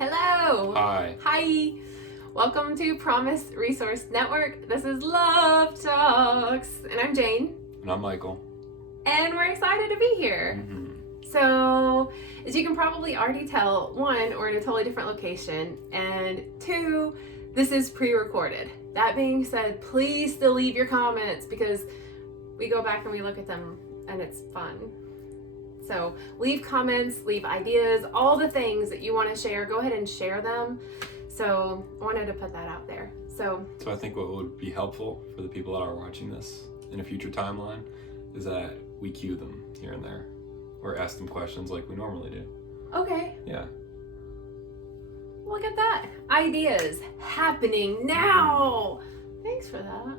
Hello. Hi. Hi. Welcome to Promise Resource Network. This is Love Talks, and I'm Jane. And I'm Michael. And we're excited to be here. So, as you can probably already tell, one, we're in a totally different location, and two, this is pre-recorded. That being said, please still leave your comments because we go back and we look at them and it's fun. So leave comments, leave ideas, all the things that you want to share, go ahead and share them. So I wanted to put that out there. So I think what would be helpful for the people that are watching this in a future timeline is that we cue them here and there or ask them questions like we normally do. Okay. Yeah. Look at that. Ideas happening now. Thanks for that.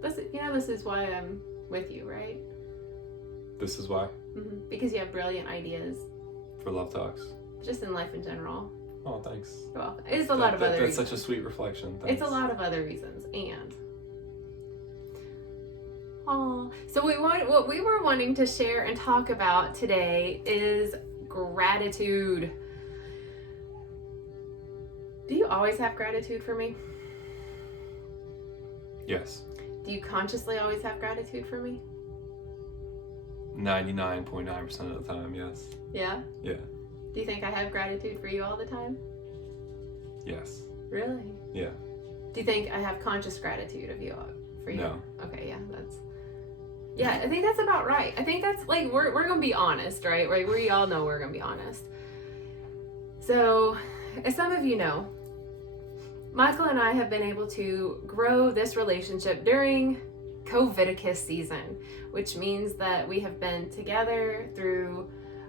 This is why I'm with you, right? This is why? Because you have brilliant ideas. For Love Talks. Just in life in general. Oh, thanks. You're welcome. It's a lot of other reasons. That's such a sweet reflection. Thanks. It's a lot of other reasons. And so what we were wanting to share and talk about today is gratitude. Do you always have gratitude for me? Yes. Do you consciously always have gratitude for me? 99.9% of the time, yes. Yeah? Yeah. Do you think I have gratitude for you all the time? Yes. Really? Yeah. Do you think I have conscious gratitude for you? No. Okay, yeah, I think that's about right. I think that's like, we're gonna be honest, right? We all know we're gonna be honest. So, as some of you know, Michael and I have been able to grow this relationship during COVIDicus season, which means that we have been together through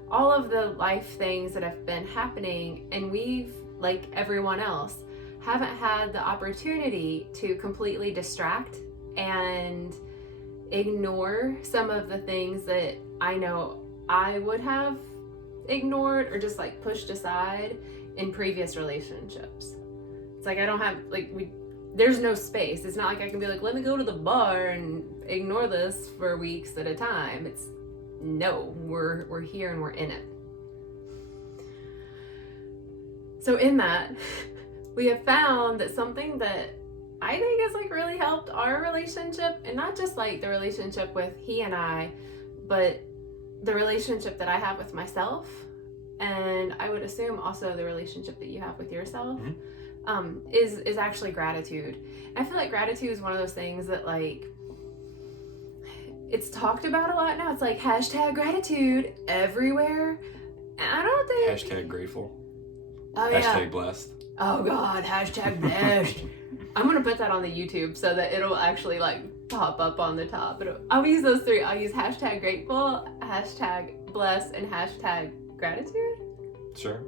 all of the life things that have been happening, and we've, like everyone else, haven't had the opportunity to completely distract and ignore some of the things that I know I would have ignored or just like pushed aside in previous relationships. It's like I don't have, there's no space. It's not like I can be like, let me go to the bar and ignore this for weeks at a time. It's no, we're here and we're in it. So in that, we have found that something that I think has like really helped our relationship, and not just like the relationship with he and I, but the relationship that I have with myself, and I would assume also the relationship that you have with yourself. Is actually gratitude. And I feel like gratitude is one of those things that like it's talked about a lot now. It's like hashtag gratitude everywhere. And I don't think Hashtag grateful. Oh Hashtag yeah. blessed. Oh God, hashtag blessed. I'm gonna put that on the YouTube so that it'll actually like pop up on the top. I'll use those three. I'll use hashtag grateful, hashtag blessed, and hashtag gratitude. Sure.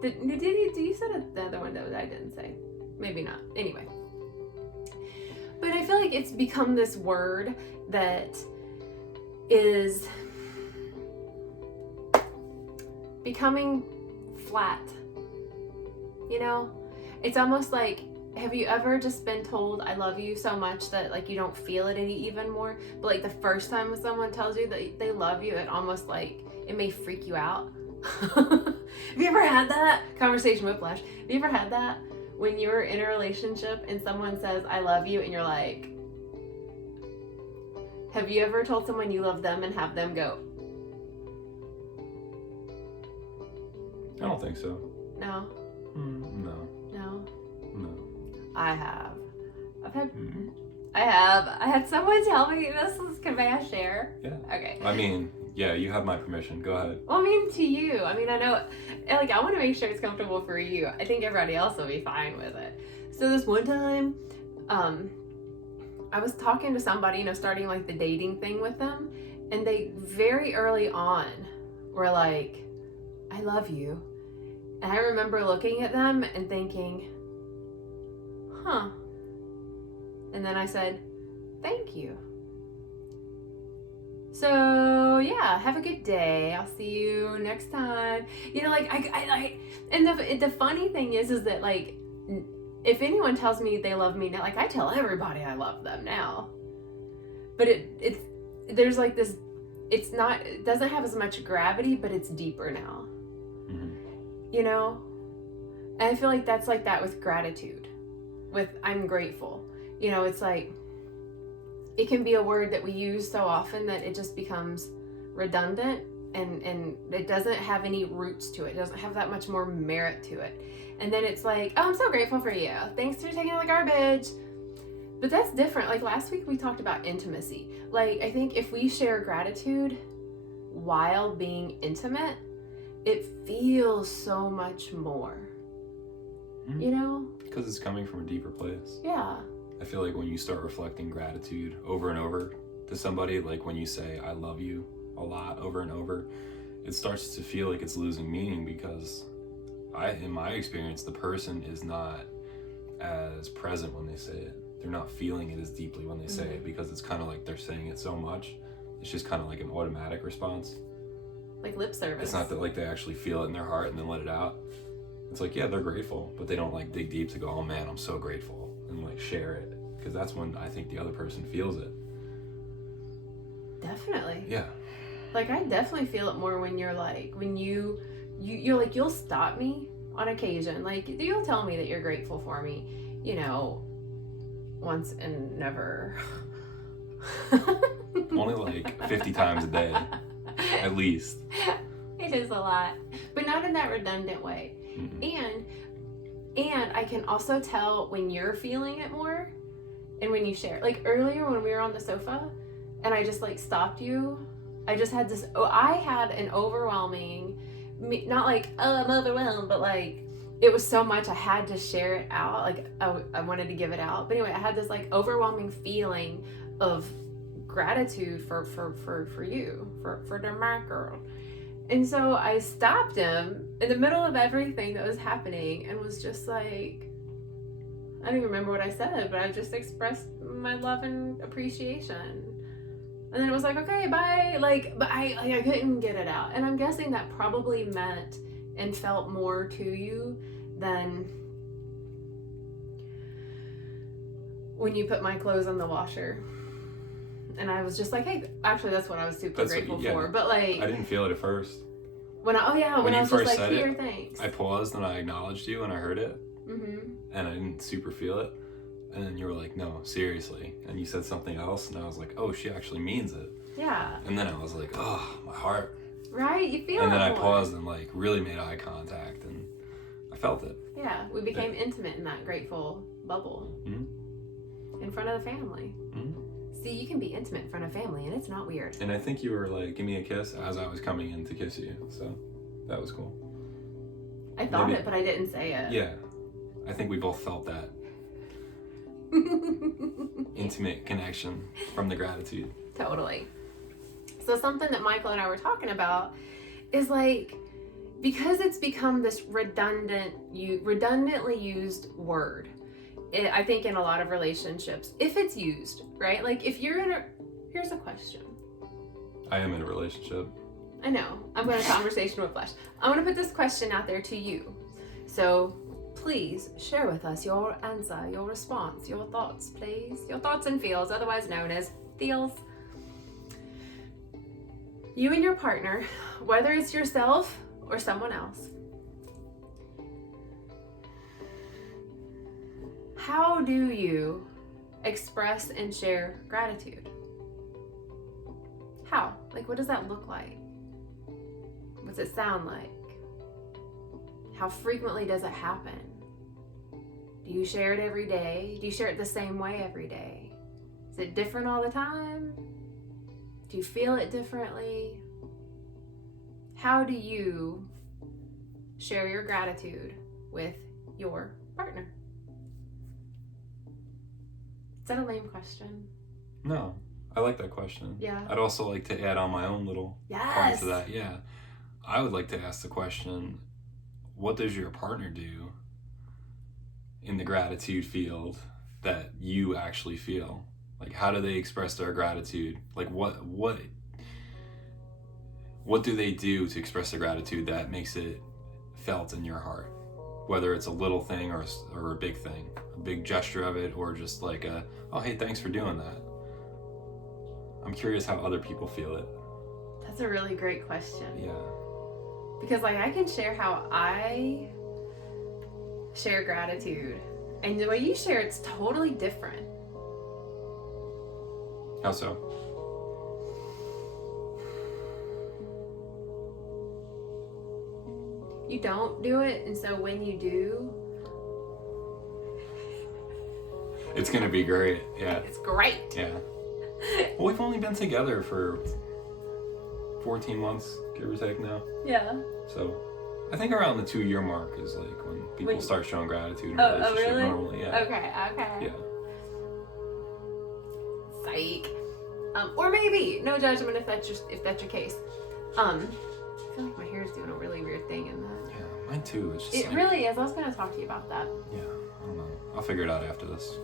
Did you say the other one that I didn't say? Maybe not. Anyway. But I feel like it's become this word that is becoming flat. You know? It's almost like, have you ever just been told I love you so much that like you don't feel it any even more? But like the first time when someone tells you that they love you, it almost like, it may freak you out. Have you ever had that? Conversation whiplash. Have you ever had that when you're in a relationship and someone says I love you and you're like, have you ever told someone you love them and have them go, I don't think so. no? No. No? No. I have. I had someone tell me this. Can I share? Yeah. Okay. I mean, yeah, you have my permission. Go ahead. Well, I mean, to you. I mean, I know, like, I want to make sure it's comfortable for you. I think everybody else will be fine with it. So this one time, I was talking to somebody, starting like the dating thing with them, and they very early on were like, I love you. And I remember looking at them and thinking, huh. And then I said, thank you. So yeah, have a good day. I'll see you next time. And the funny thing is that like, if anyone tells me they love me now, like I tell everybody I love them now. But there's like this, it doesn't have as much gravity, but it's deeper now. you know? And I feel like that's like that with gratitude, with I'm grateful. You know, it's like, it can be a word that we use so often that it just becomes redundant, and it doesn't have any roots to it. It doesn't have that much more merit to it. And then it's like, oh, I'm so grateful for you. Thanks for taking out the garbage. But that's different. Like last week we talked about intimacy. Like I think if we share gratitude while being intimate, it feels so much more. Mm-hmm. You know? Because it's coming from a deeper place. Yeah. I feel like when you start reflecting gratitude over and over to somebody, like when you say I love you a lot over and over, it starts to feel like it's losing meaning, because in my experience, the person is not as present when they say it. They're not feeling it as deeply when they say it, because it's kind of like they're saying it so much. It's just kind of like an automatic response. Like lip service. It's not that like they actually feel it in their heart and then let it out. It's like, yeah, they're grateful, but they don't like dig deep to go, oh man, I'm so grateful, and like share it. Because that's when I think the other person feels it. Definitely. Yeah. Like I definitely feel it more when you're like, when you're like, you'll stop me on occasion. Like you'll tell me that you're grateful for me, you know, once and never. Only like 50 times a day, at least. It is a lot, but not in that redundant way. Mm-hmm. And I can also tell when you're feeling it more and when you share. Like earlier when we were on the sofa and I just like stopped you, I just had this, I had an overwhelming, not like, oh, I'm overwhelmed, but like, it was so much I had to share it out. Like I wanted to give it out. But anyway, I had this like overwhelming feeling of gratitude for you, for the my girl. And so I stopped him in the middle of everything that was happening and was just like, I don't even remember what I said, but I just expressed my love and appreciation. And then it was like, okay, bye. Like, but I couldn't get it out. And I'm guessing that probably meant and felt more to you than when you put my clothes in the washer. And I was just like, hey, actually that's what I was super grateful for. But like, I didn't feel it at first. When I was first just like, said here, it, thanks. I paused and I acknowledged you and I heard it. Mm-hmm. And I didn't super feel it. And then you were like, no, seriously. And you said something else and I was like, oh, she actually means it. Yeah. And then I was like, oh, my heart. Right? You feel it. And then I paused and like really made eye contact and I felt it. Yeah. We became intimate in that grateful bubble. Mm-hmm. In front of the family. Mm-hmm. See, you can be intimate in front of family and it's not weird. And I think you were like, give me a kiss as I was coming in to kiss you. So that was cool. I thought it, but I didn't say it. Yeah. I think we both felt that intimate connection from the gratitude. Totally. So something that Michael and I were talking about is like, because it's become this redundantly used word, I think in a lot of relationships, if it's used, right? Like if you're here's a question. I am in a relationship. I know. I'm going to conversation with Flesh. I want to put this question out there to you. So please share with us your answer, your response, your thoughts, please. Your thoughts and feels, otherwise known as feels. You and your partner, whether it's yourself or someone else, how do you express and share gratitude? How? Like, what does that look like? What's it sound like? How frequently does it happen? Do you share it every day? Do you share it the same way every day? Is it different all the time? Do you feel it differently? How do you share your gratitude with your partner? Is that a lame question? No, I like that question. Yeah. I'd also like to add on my own little part to that. Yeah. I would like to ask the question, what does your partner do in the gratitude field that you actually feel? Like, how do they express their gratitude? Like, what do they do to express their gratitude that makes it felt in your heart? Whether it's a little thing or a big thing, a big gesture of it, or just like oh, hey, thanks for doing that. I'm curious how other people feel it. That's a really great question. Yeah. Because like I can share how I share gratitude, and the way you share it's totally different. How so? You don't do it, and so when you do, It's gonna be great. Yeah. it's great. Yeah. Well, we've only been together for 14 months, give or take now. Yeah. So I think around the 2-year mark is like when people start showing gratitude in a Oh, relationship really? normally. Yeah. Okay. Yeah. Psych. Or maybe no judgment if that's your case. I feel like my hair is doing a really weird thing in that. Yeah, mine too. It's just It like, really is. I was gonna talk to you about that. Yeah, I don't know. I'll figure it out after this.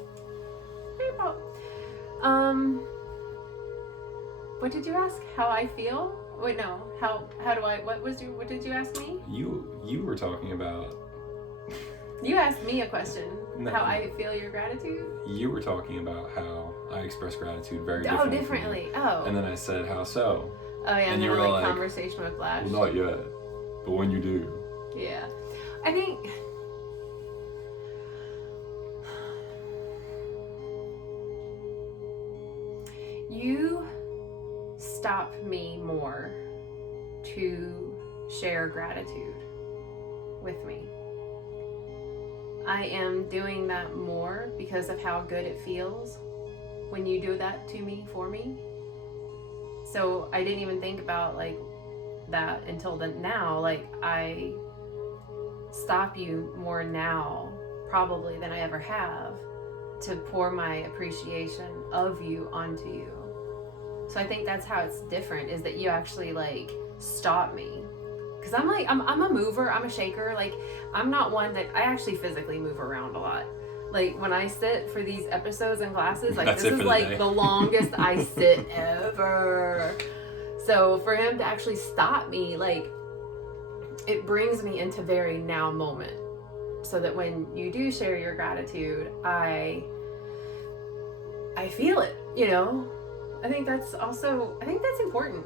What did you ask? How I feel? Wait, no. How do I? What did you ask me? You were talking about. You asked me a question. No. How I feel your gratitude? You were talking about how I express gratitude very Oh, differently. differently. Oh. And then I said, how so? Oh yeah, and you then were like like, conversation with Flash. Well, not yet, but when you do. Yeah. I think you stop me more to share gratitude with me. I am doing that more because of how good it feels when you do that to me, for me. So I didn't even think about like that until now. Like I stop you more now probably than I ever have to pour my appreciation of you onto you. So I think that's how it's different, is that you actually like stop me. Because I'm a mover, I'm a shaker. Like I'm not one that, I actually physically move around a lot. Like when I sit for these episodes and classes, like That's this it is for the like day. the longest I sit ever. So for him to actually stop me, like it brings me into very now moment. So that when you do share your gratitude, I feel it, you know? I think that's important.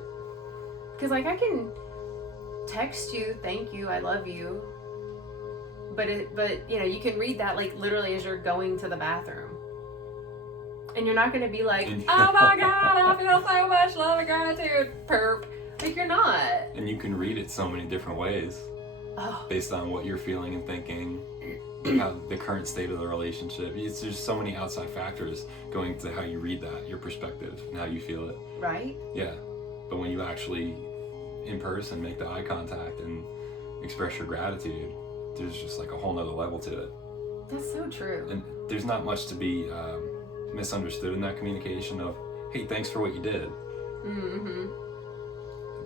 Because like I can text you, thank you, I love you. But you know, you can read that like literally as you're going to the bathroom. And you're not going to be like, oh my God, I feel so much love and gratitude. Perp. Like you're not. And you can read it so many different ways. Oh. Based on what you're feeling and thinking, how the current state of the relationship. There's just so many outside factors going to how you read that, your perspective, and how you feel it. Right? Yeah. But when you actually, in person, make the eye contact and express your gratitude, there's just like a whole nother level to it. That's so true. And there's not much to be misunderstood in that communication of, hey, thanks for what you did. Mm-hmm.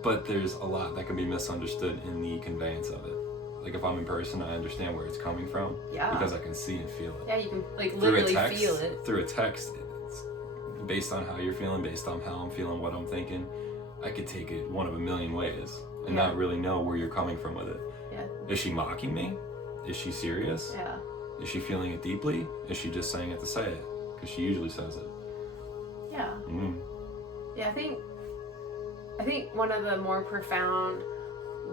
But there's a lot that can be misunderstood in the conveyance of it. Like if I'm in person, I understand where it's coming from. Yeah. Because I can see and feel it. Yeah, you can like literally feel it. Through a text, it's based on how you're feeling, based on how I'm feeling, what I'm thinking. I could take it one of a million ways and not really know where you're coming from with it. Yeah. Is she mocking me? Is she serious? Yeah. Is she feeling it deeply? Is she just saying it to say it? Because she usually says it. Yeah. Mm. Yeah, I think one of the more profound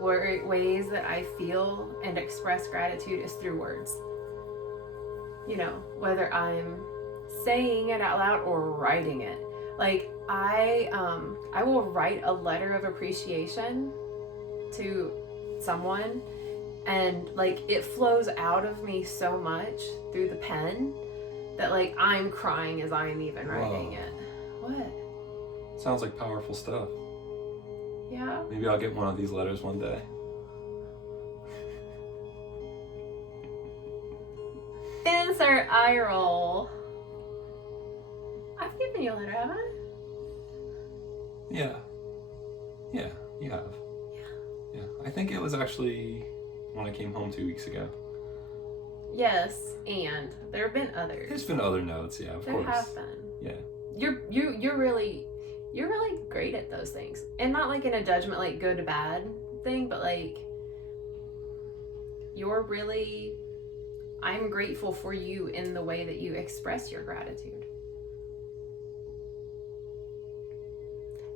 ways that I feel and express gratitude is through words. You know, whether I'm saying it out loud or writing it. Like I will write a letter of appreciation to someone, and like it flows out of me so much through the pen that like I'm crying as I'm even writing it. What? Sounds like powerful stuff. Yeah. Maybe I'll get one of these letters one day. Insert eye roll. I've given you a letter, haven't I? Yeah. Yeah, you have. Yeah. I think it was actually when I came home 2 weeks ago. Yes, and there have been others. There's been other notes, yeah, of There course. have been. Yeah. You're really great at those things, and not like in a judgment like good to bad thing, but like I'm grateful for you in the way that you express your gratitude.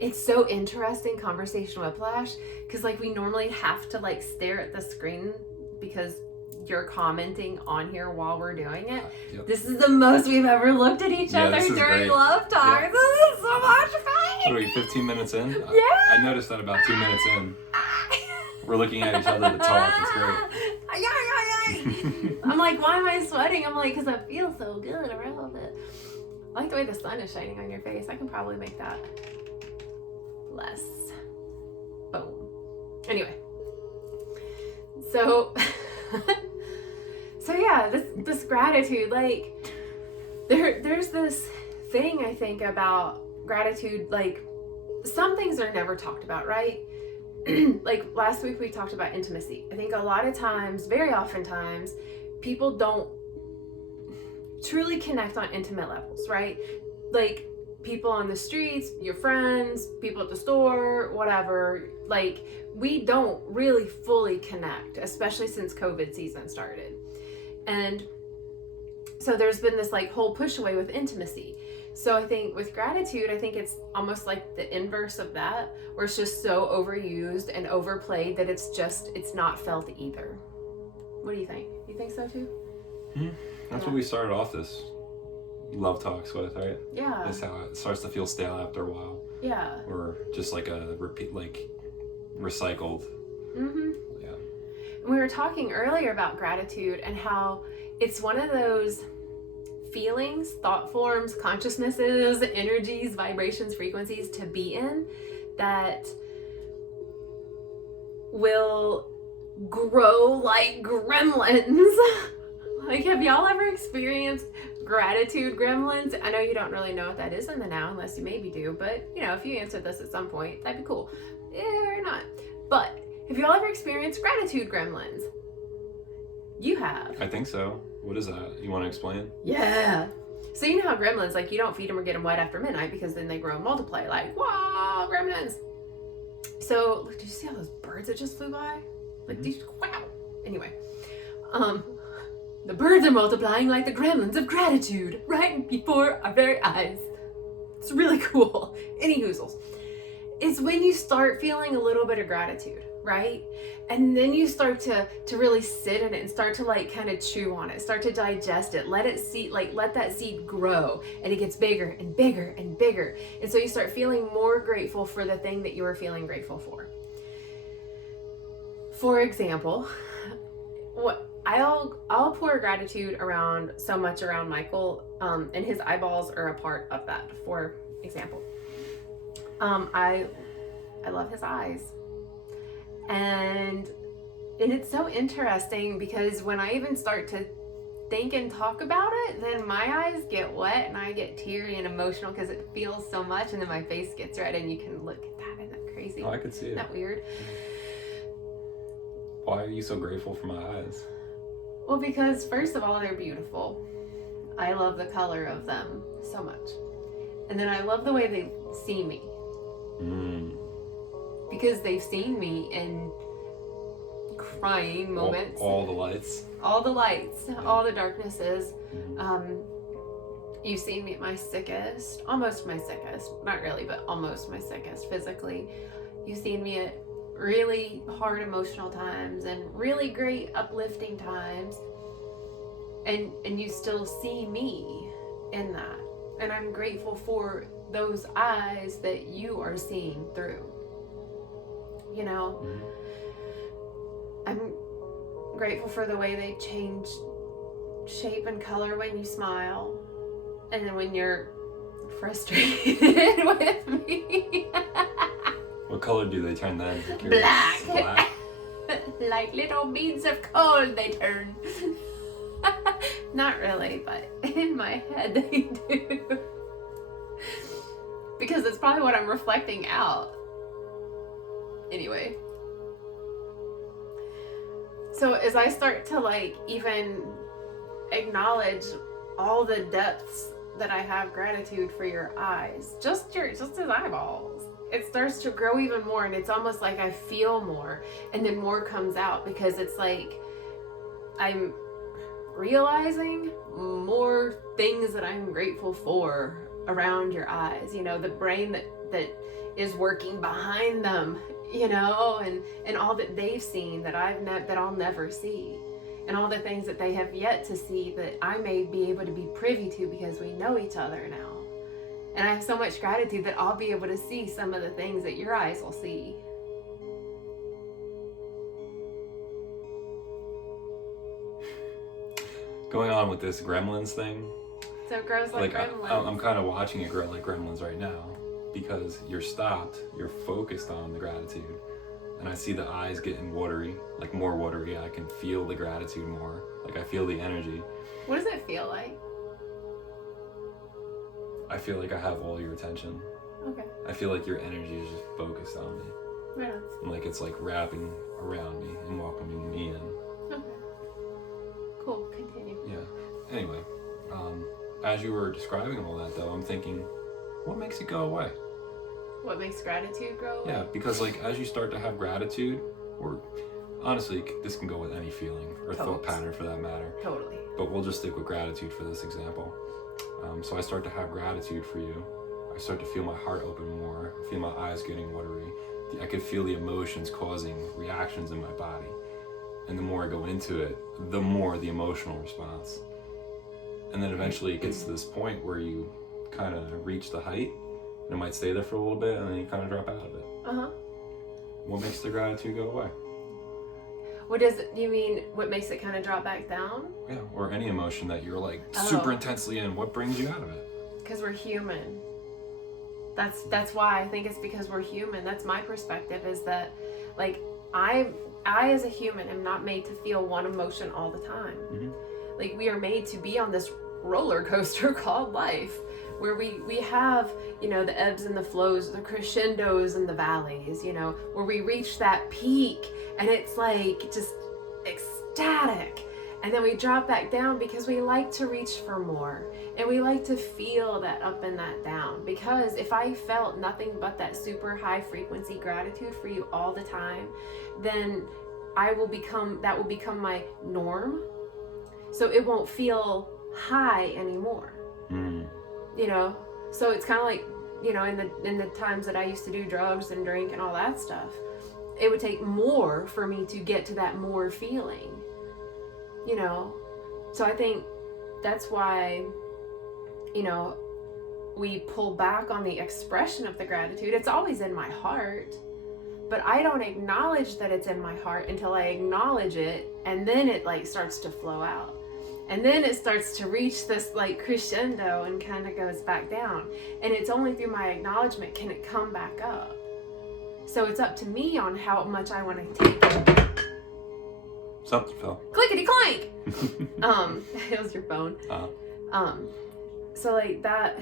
it's so interesting, conversation whiplash, because like we normally have to like stare at the screen because you're commenting on here while we're doing it. Yep. This is the most we've ever looked at each other this is during great. love talk. Yeah. This is so much fun. What are we, 15 minutes in? Yeah. I noticed that about 2 minutes in. We're looking at each other to talk. It's great. I'm like, why am I sweating? I'm like, because I feel so good around it. I like the way the sun is shining on your face. I can probably make that less. Boom. Anyway. So yeah, this gratitude, like there's this thing I think about gratitude, like some things are never talked about, right? Like last week we talked about intimacy. I think a lot of times, very oftentimes, people don't truly connect on intimate levels, right? Like people on the streets, your friends, people at the store, whatever, like we don't really fully connect, especially since COVID season started. And so there's been this like whole push away with intimacy. So I think with gratitude, I think it's almost like the inverse of that, where it's just so overused and overplayed that it's not felt either. What do you think? You think so too? That's what we started off this love talks with, right? Yeah. That's how it starts to feel stale after a while. Yeah. Or just like a repeat, like recycled. Mm-hmm. Yeah. We were talking earlier about gratitude and how it's one of those feelings, thought forms, consciousnesses, energies, vibrations, frequencies to be in that will grow like gremlins. Like, have y'all ever experienced gratitude gremlins? I know you don't really know what that is in the now, unless you maybe do, but you know, if you answered this at some point, that'd be cool. Or not. But have y'all ever experienced gratitude gremlins? You have. I think so. What is that? You want to explain? Yeah. So you know how gremlins, like you don't feed them or get them wet after midnight because then they grow and multiply. Like, wow, gremlins. So, look, did you see all those birds that just flew by? Like, wow. Anyway, the birds are multiplying like the gremlins of gratitude right before our very eyes. It's really cool. Any hoozles. It's when you start feeling a little bit of gratitude, right? And then you start to really sit in it and start to like kind of chew on it, start to digest it, let it seed, like let that seed grow, and it gets bigger and bigger and bigger. And so you start feeling more grateful for the thing that you were feeling grateful for. For example, I'll pour gratitude around so much around Michael, and his eyeballs are a part of that. For example, I love his eyes. And it's so interesting because when I even start to think and talk about it, then my eyes get wet and I get teary and emotional because it feels so much, and then my face gets red and you can look at that. Isn't that crazy? Oh, I could see it. Isn't that weird? Why are you so grateful for my eyes? Well, because first of all, they're beautiful. I love the color of them so much. And then I love the way they see me. Because they've seen me in crying moments. All the lights. All the lights, Yeah. all the darknesses. You've seen me at my sickest, almost my sickest, not really, but almost my sickest physically. You've seen me at really hard emotional times and really great uplifting times. And you still see me in that. And I'm grateful for those eyes that you are seeing through. You know, I'm grateful for the way they change shape and color when you smile, and then when you're frustrated with me. What color do they turn then? Black. Black? Like little beads of coal they turn. Not really, but in my head they do. Because it's probably what I'm reflecting out. Anyway. So as I start to like even acknowledge all the depths that I have gratitude for your eyes, just his eyeballs, it starts to grow even more, and it's almost like I feel more, and then more comes out because it's like I'm realizing more things that I'm grateful for around your eyes. You know, the brain that that is working behind them, you know, and all that they've seen that that I'll never see, and all the things that they have yet to see that I may be able to be privy to because we know each other now. And I have so much gratitude that I'll be able to see some of the things that your eyes will see. Going on with this gremlins thing. So it grows like gremlins. I'm kind of watching it grow like gremlins right now, because you're stopped, you're focused on the gratitude, and I see the eyes getting watery, like more watery. I can feel the gratitude more, like I feel the energy. What does it feel like? I feel like I have all your attention. Okay. I feel like your energy is just focused on me. Right on. And like it's like wrapping around me and welcoming me in. Okay. Cool. Continue. Yeah. Anyway, as you were describing all that though, I'm thinking, what makes it go away? What makes gratitude grow away? Yeah, because like as you start to have gratitude, or honestly, this can go with any feeling or thought pattern for that matter. Totally. But we'll just stick with gratitude for this example. So I start to have gratitude for you. I start to feel my heart open more. I feel my eyes getting watery. I could feel the emotions causing reactions in my body. And the more I go into it, the more the emotional response. And then eventually it gets to this point where you kind of reach the height, and it might stay there for a little bit, and then you kind of drop out of it. Uh-huh. What makes the gratitude go away? You mean what makes it kind of drop back down? Yeah, or any emotion that you're like super intensely in. What brings you out of it? Because we're human. That's why I think it's because we're human. That's my perspective, is that like I as a human am not made to feel one emotion all the time. Mm-hmm. Like we are made to be on this roller coaster called life, where we have, you know, the ebbs and the flows, the crescendos and the valleys, you know, where we reach that peak and it's like just ecstatic. And then we drop back down because we like to reach for more. And we like to feel that up and that down. Because if I felt nothing but that super high frequency gratitude for you all the time, then that will become my norm. So it won't feel high anymore. Mm. You know? So it's kind of like, you know, in the times that I used to do drugs and drink and all that stuff, it would take more for me to get to that more feeling. You know? So I think that's why, you know, we pull back on the expression of the gratitude. It's always in my heart, but I don't acknowledge that it's in my heart until I acknowledge it, and then it like starts to flow out. And then it starts to reach this like crescendo and kind of goes back down. And it's only through my acknowledgement can it come back up. So it's up to me on how much I want to take it. Something fell. Clickety clank! It was your phone. Uh-huh. So like that,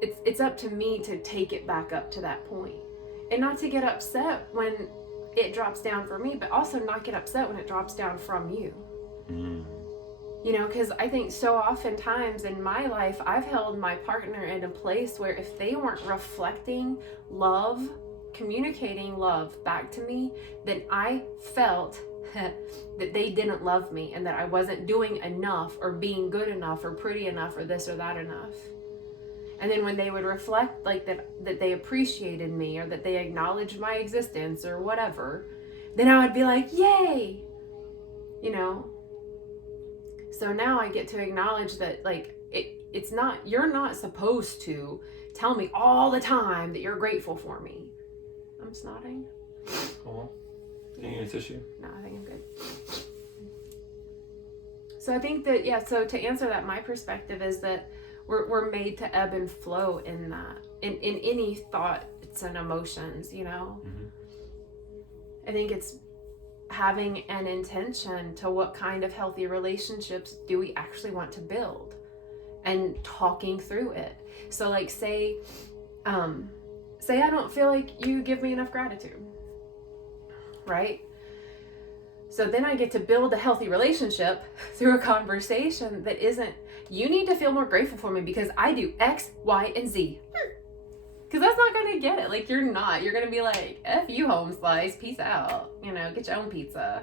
it's up to me to take it back up to that point. And not to get upset when it drops down for me, but also not get upset when it drops down from you. Mm. You know, because I think so oftentimes in my life, I've held my partner in a place where if they weren't reflecting love, communicating love back to me, then I felt that they didn't love me and that I wasn't doing enough or being good enough or pretty enough or this or that enough. And then when they would reflect like that they appreciated me or that they acknowledged my existence or whatever, then I would be like, yay, you know? So now I get to acknowledge that like it's not, you're not supposed to tell me all the time that you're grateful for me. I'm snotting. Oh, do you need a tissue? No, I think I'm good. So I think that, yeah, so to answer that, my perspective is that we're made to ebb and flow in that, in any thoughts and emotions, you know? Mm-hmm. I think it's having an intention to what kind of healthy relationships do we actually want to build and talking through it. So like say I don't feel like you give me enough gratitude, right? So then I get to build a healthy relationship through a conversation that isn't, you need to feel more grateful for me because I do X, Y, and Z. Because that's not going to get it. Like, you're not. You're going to be like, F you, home slice. Peace out. You know, get your own pizza.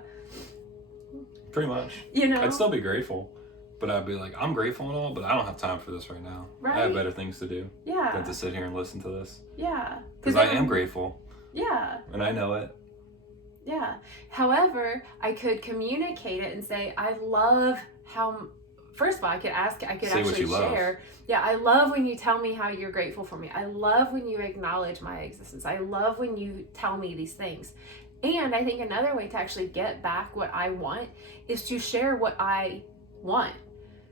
Pretty much. You know? I'd still be grateful. But I'd be like, I'm grateful and all, but I don't have time for this right now. Right. I have better things to do Yeah. than to sit here and listen to this. Yeah. Because I am grateful. Yeah. And I know it. Yeah. However, I could communicate it and say, I love how, first of all, I could Say actually what you share. love. Yeah, I love when you tell me how you're grateful for me. I love when you acknowledge my existence. I love when you tell me these things. And I think another way to actually get back what I want is to share what I want.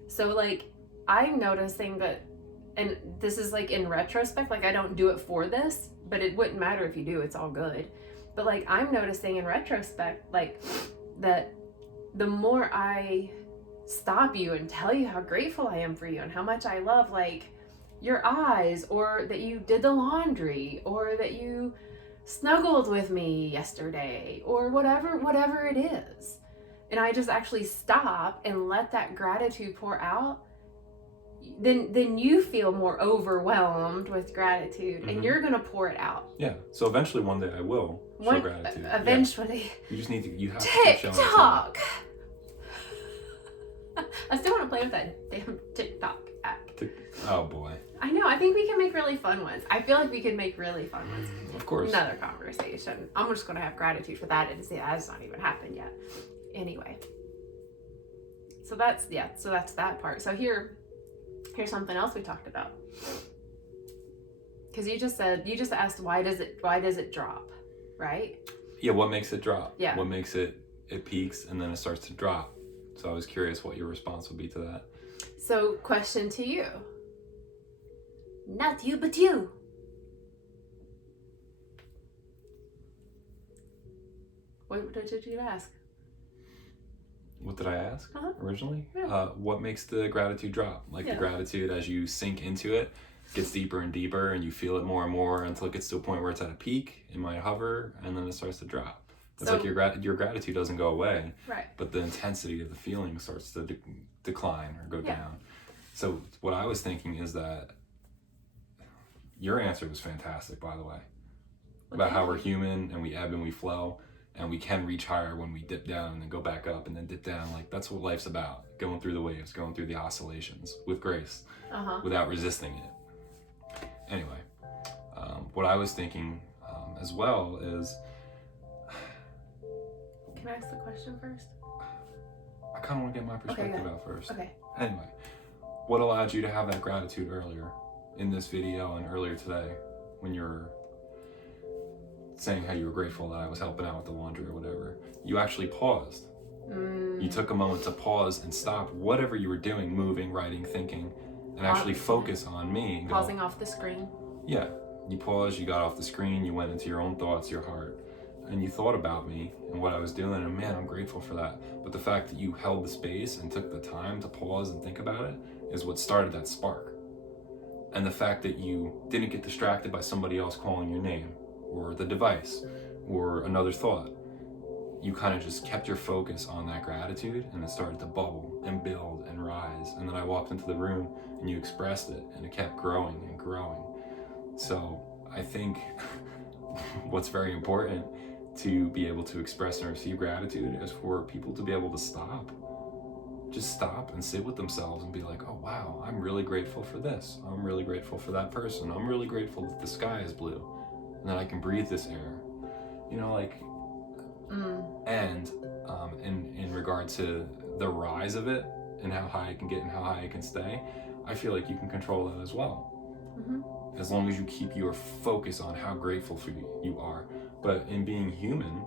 So like, I'm noticing that, and this is like in retrospect, like I don't do it for this, but it wouldn't matter if you do, it's all good. But like, I'm noticing in retrospect, like that the more I stop you and tell you how grateful I am for you and how much I love like your eyes, or that you did the laundry, or that you snuggled with me yesterday, or whatever it is, and I just actually stop and let that gratitude pour out, then you feel more overwhelmed with gratitude, and you're gonna pour it out. Yeah. So eventually one day I will show gratitude. Eventually. Yeah. You just need to, you have to keep showing it to me. TikTok. I still want to play with that damn TikTok app. Oh boy. I know. I think we can make really fun ones. I feel like we could make really fun ones. Of course. Another conversation. I'm just going to have gratitude for that, and see that's not even happened yet. Anyway. So that's that part. So here's something else we talked about. Because you just asked why does it drop, right? Yeah, what makes it drop? Yeah. What makes it peaks and then it starts to drop? So I was curious what your response would be to that. So question to you. Not you, but you. What did you ask? What did I ask originally? Yeah. What makes the gratitude drop? Like the gratitude, as you sink into it, gets deeper and deeper, and you feel it more and more until it gets to a point where it's at a peak. It might hover, and then it starts to drop. It's like your gratitude doesn't go away, right? But the intensity of the feeling starts to decline or go down. So what I was thinking is that your answer was fantastic, by the way, about how we're human and we ebb and we flow, and we can reach higher when we dip down and then go back up and then dip down. Like that's what life's about: going through the waves, going through the oscillations with grace, without resisting it. Anyway, what I was thinking as well is. Can I ask the question first? I kind of want to get my perspective out first. Okay. Anyway, what allowed you to have that gratitude earlier in this video and earlier today when you were saying how you were grateful that I was helping out with the laundry or whatever? You actually paused. You took a moment to pause and stop whatever you were doing, moving, writing, thinking, and actually focus on me. And pausing off the screen. Yeah. You paused, you got off the screen, you went into your own thoughts, your heart. And you thought about me and what I was doing, and man, I'm grateful for that. But the fact that you held the space and took the time to pause and think about it is what started that spark. And the fact that you didn't get distracted by somebody else calling your name, or the device, or another thought. You kind of just kept your focus on that gratitude, and it started to bubble and build and rise. And then I walked into the room and you expressed it, and it kept growing and growing. So I think what's very important to be able to express and receive gratitude is for people to be able to stop. Just stop and sit with themselves and be like, oh wow, I'm really grateful for this. I'm really grateful for that person. I'm really grateful that the sky is blue and that I can breathe this air. You know, like, and in regard to the rise of it and how high it can get and how high it can stay, I feel like you can control that as well. As long as you keep your focus on how grateful for you are. But in being human,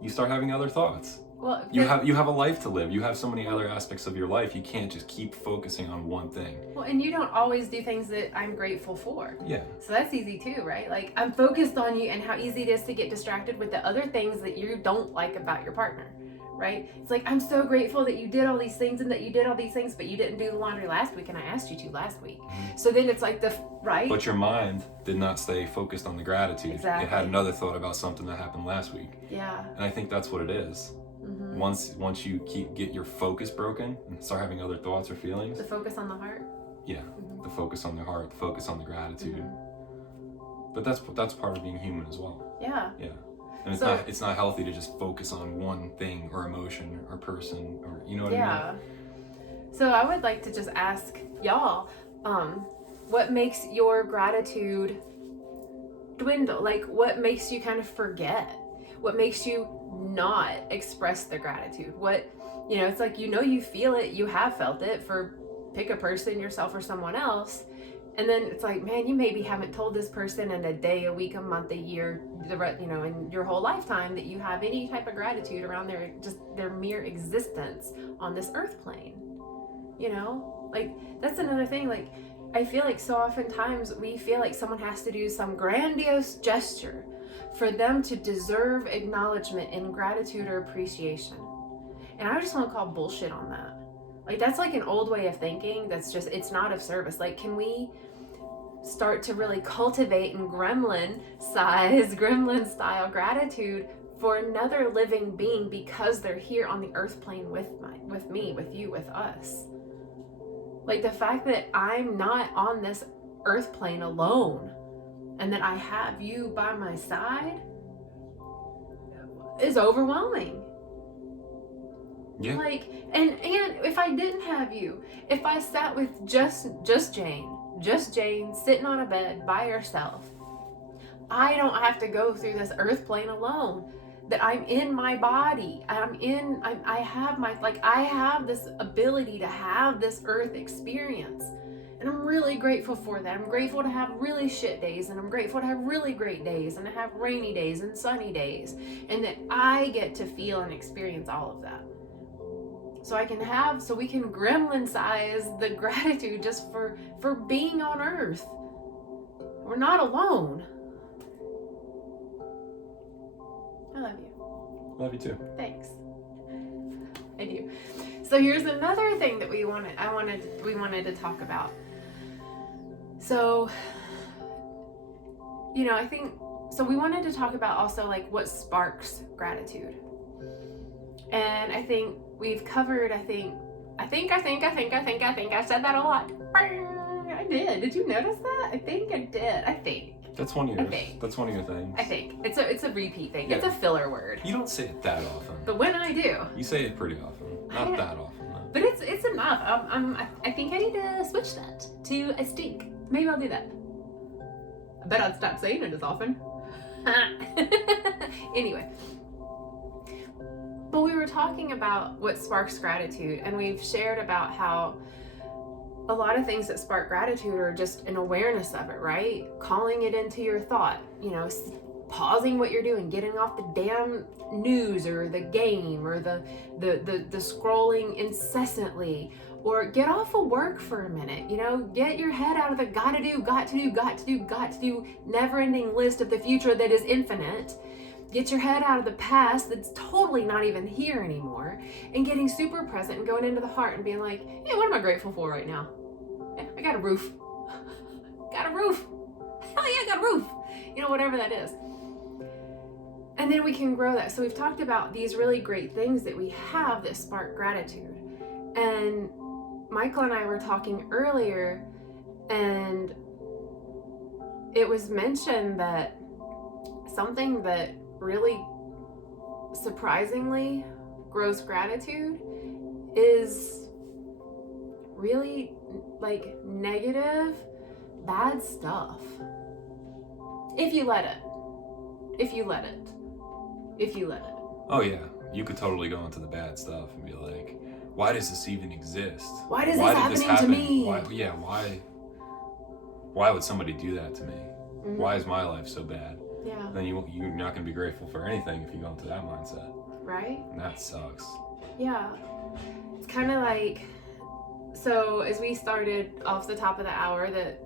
you start having other thoughts. Well, you have a life to live. You have so many other aspects of your life. You can't just keep focusing on one thing. Well, and you don't always do things that I'm grateful for. Yeah. So that's easy too, right? Like I'm focused on you and how easy it is to get distracted with the other things that you don't like about your partner, right? It's like, I'm so grateful that you did all these things and that you did all these things, but you didn't do the laundry last week and I asked you to last week. So then it's like right? But your mind did not stay focused on the gratitude. Exactly. It had another thought about something that happened last week. Yeah. And I think that's what it is. Once you get your focus broken and start having other thoughts or feelings. The focus on the heart. Yeah. The focus on the heart, the focus on the gratitude. But that's part of being human as well. Yeah. Yeah. And it's not healthy to just focus on one thing or emotion or person or, you know what I mean? So I would like to just ask y'all, what makes your gratitude dwindle? Like, what makes you kind of forget? What makes you not express the gratitude? What, it's like, you feel it, you have felt it for, pick a person, yourself or someone else. And then it's like, man, you maybe haven't told this person in a day, a week, a month, a year, in your whole lifetime that you have any type of gratitude around their mere existence on this earth plane. Like, that's another thing. Like, I feel like so oftentimes we feel like someone has to do some grandiose gesture for them to deserve acknowledgement in gratitude or appreciation. And I just want to call bullshit on that. Like, that's like an old way of thinking that's just, it's not of service. Like, can we start to really cultivate in gremlin style gratitude for another living being because they're here on the earth plane with me, with you, with us? Like, the fact that I'm not on this earth plane alone and that I have you by my side is overwhelming. Yeah. Like, and if I didn't have you, if I sat with just Jane sitting on a bed by herself, I don't have to go through this earth plane alone. That I'm in my body. I have this ability to have this earth experience. And I'm really grateful for that. I'm grateful to have really shit days, and I'm grateful to have really great days, and to have rainy days and sunny days, and that I get to feel and experience all of that. So we can gremlin size the gratitude just for being on earth. We're not alone. I love you. Love you too. Thanks. I do. So here's another thing that we wanted to talk about. So, I think, so we wanted to talk about also like what sparks gratitude. And I think we've covered, I think I said that a lot. I did. Did you notice that? I think I did. That's one of your things. I think. It's a repeat thing. Yeah. It's a filler word. You don't say it that often. But when I do. You say it pretty often. Not that often, though. But it's enough. I think I need to switch that to a stink. Maybe I'll do that. I bet I'd stop saying it as often. Anyway. But we were talking about what sparks gratitude, and we've shared about how a lot of things that spark gratitude are just an awareness of it, right? Calling it into your thought, pausing what you're doing, getting off the damn news or the game or the scrolling incessantly, or get off of work for a minute, get your head out of the got to do never-ending list of the future that is infinite. Get your head out of the past that's totally not even here anymore, and getting super present and going into the heart and being like, hey, what am I grateful for right now? Yeah, I got a roof. Got a roof. Hell yeah, I got a roof. Whatever that is. And then we can grow that. So we've talked about these really great things that we have that spark gratitude. And Michael and I were talking earlier, and it was mentioned that something that really surprisingly grows gratitude is really like negative, bad stuff. If you let it. Oh yeah, you could totally go into the bad stuff and be like, why does this even exist? Why does this happen to me? Why would somebody do that to me? Mm-hmm. Why is my life so bad? Yeah. Then you're not going to be grateful for anything if you go into that mindset. Right? And that sucks. Yeah. It's kind of like, so as we started off the top of the hour that,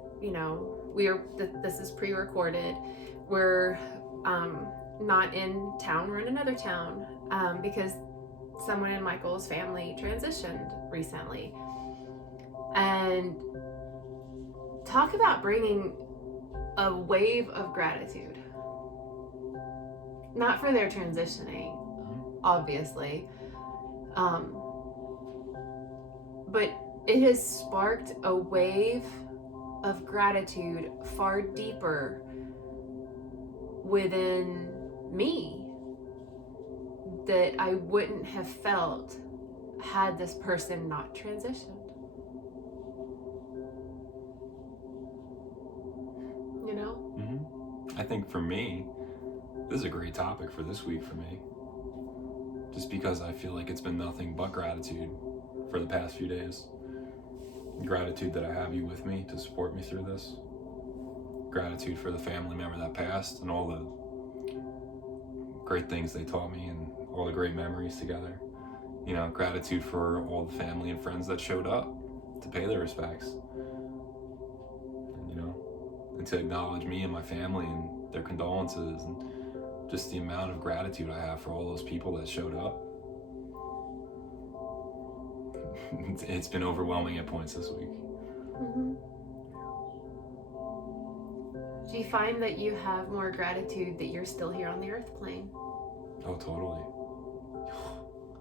this is pre-recorded, we're not in town, we're in another town because someone in Michael's family transitioned recently. And talk about bringing a wave of gratitude. Not for their transitioning, obviously, but it has sparked a wave of gratitude far deeper within me that I wouldn't have felt had this person not transitioned. You know? I think for me, this is a great topic for this week for me. Just because I feel like it's been nothing but gratitude for the past few days. Gratitude that I have you with me to support me through this. Gratitude for the family member that passed and all the great things they taught me and all the great memories together. You know, gratitude for all the family and friends that showed up to pay their respects. And, you know, and to acknowledge me and my family and their condolences and just the amount of gratitude I have for all those people that showed up. It's been overwhelming at points this week. Do you find that you have more gratitude that you're still here on the earth plane? Oh, totally.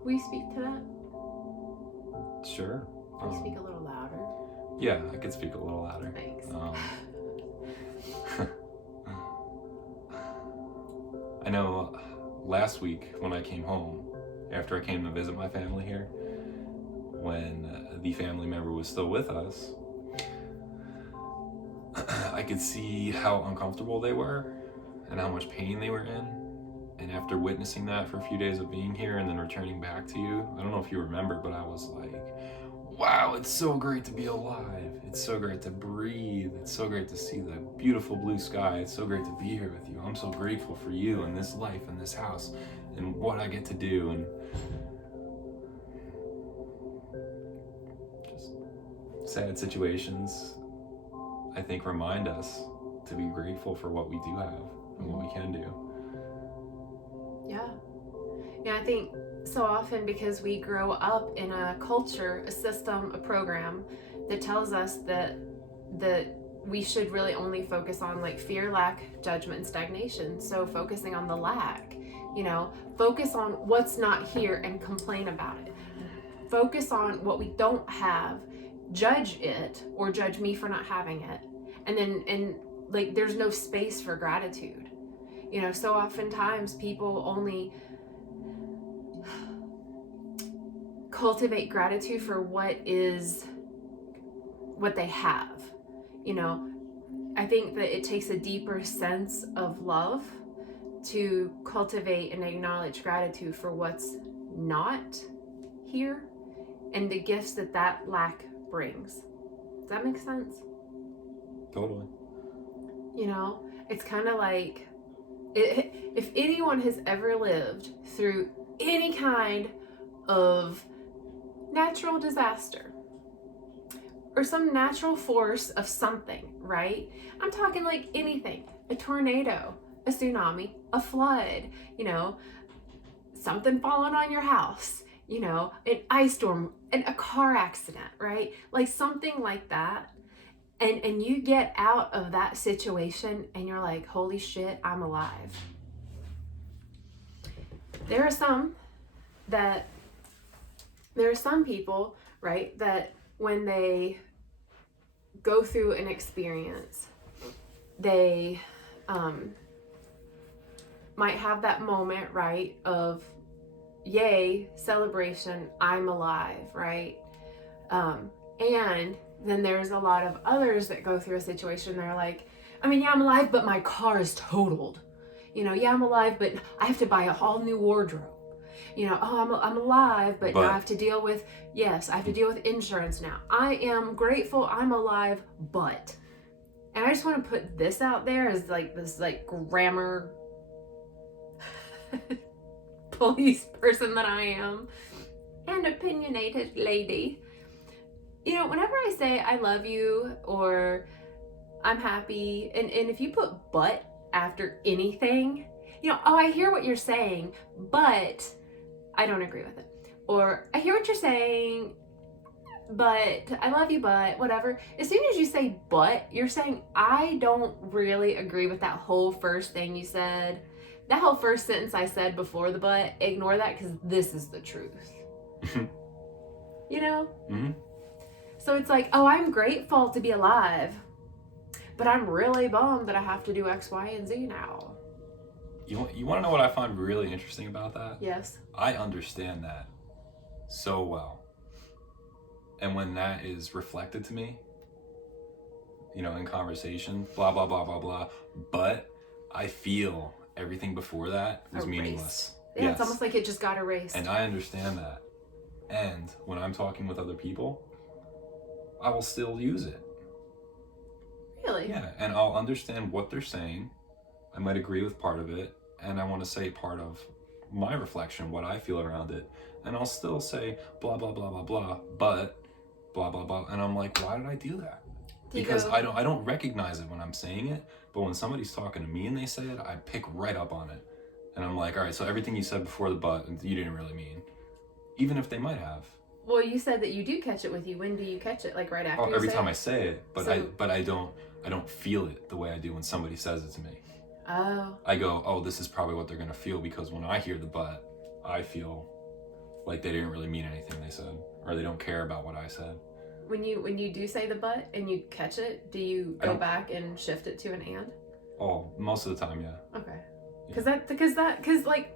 Will you speak to that? Sure. Can you speak a little louder? Yeah, I could speak a little louder. Thanks. I know last week when I came home, after I came to visit my family here, when the family member was still with us, I could see how uncomfortable they were and how much pain they were in. And after witnessing that for a few days of being here and then returning back to you, I don't know if you remember, but I was like, wow, it's so great to be alive. It's so great to breathe. It's so great to see the beautiful blue sky. It's so great to be here with you. I'm so grateful for you and this life and this house and what I get to do. And just sad situations, I think, remind us to be grateful for what we do have and what we can do. Yeah, I think so often because we grow up in a culture, a system, a program that tells us that we should really only focus on like fear, lack, judgment, and stagnation. So focusing on the lack, you know, focus on what's not here and complain about it. Focus on what we don't have, judge it or judge me for not having it. And like there's no space for gratitude. You know, so oftentimes people only cultivate gratitude for what they have. You know, I think that it takes a deeper sense of love to cultivate and acknowledge gratitude for what's not here and the gifts that lack brings. Does that make sense? Totally. You know, it's kind of like if anyone has ever lived through any kind of natural disaster or some natural force of something, right? I'm talking like anything, a tornado, a tsunami, a flood, you know, something falling on your house, you know, an ice storm, and a car accident, right? Like something like that. And you get out of that situation and you're like, holy shit, I'm alive. There are some people, right, that when they go through an experience, they might have that moment, right, of yay, celebration, I'm alive, right? And then there's a lot of others that go through a situation, they're like, I mean, yeah, I'm alive, but my car is totaled. You know, yeah, I'm alive, but I have to buy a whole new wardrobe. You know, oh, I'm alive, but now I have to deal with, I have to deal with insurance now. I am grateful I'm alive, but. And I just want to put this out there as like this like grammar police person that I am, and opinionated lady. You know, whenever I say I love you or I'm happy, and if you put but after anything, you know, oh, I hear what you're saying, but I don't agree with it. Or I hear what you're saying, but I love you, but whatever. As soon as you say but, you're saying I don't really agree with that whole first thing you said. That whole first sentence I said before the but, ignore that because this is the truth. You know? Mm-hmm. So it's like, oh, I'm grateful to be alive, but I'm really bummed that I have to do X, Y, and Z now. You want to know what I find really interesting about that? Yes. I understand that. so well. And when that is reflected to me, you know, in conversation, blah, blah, blah, blah, blah, but I feel everything before that was Erased. meaningless. Yeah, Yes. It's almost like it just got erased. And I understand that. And when I'm talking with other people, I will still use it. Really? Yeah, and I'll understand what they're saying. I might agree with part of it, and I want to say part of my reflection, what I feel around it. And I'll still say blah, blah, blah, blah, blah, but blah, blah, blah. And I'm like, why did I do that? Because I don't recognize it when I'm saying it, but when somebody's talking to me and they say it, I pick right up on it. And I'm like, all right, so everything you said before the but, you didn't really mean. Even if they might have. Well, you said that you do catch it with you. When do you catch it? Like right after you every say time it? I say it, but I don't feel it the way I do when somebody says it to me. Oh. I go, oh, this is probably what they're gonna feel, because when I hear the but, I feel like they didn't really mean anything they said, or they don't care about what I said. When you do say the but and you catch it, do you go back and shift it to an and? Oh, most of the time, yeah. Okay. Because like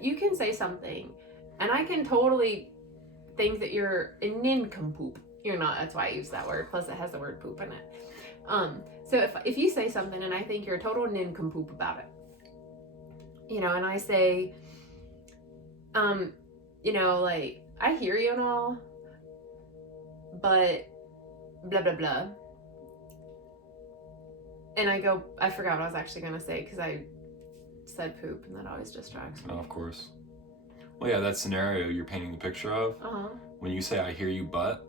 you can say something, and I can totally think that you're a nincompoop. You're not. That's why I use that word. Plus, it has the word poop in it. So if you say something and I think you're a total nincompoop about it, you know, and I say, you know, like, I hear you and all, but blah blah blah, and I go, I forgot what I was actually gonna say because I said poop, and that always distracts me. Oh, of course. Well, yeah, that scenario you're painting the picture of. When you say I hear you, but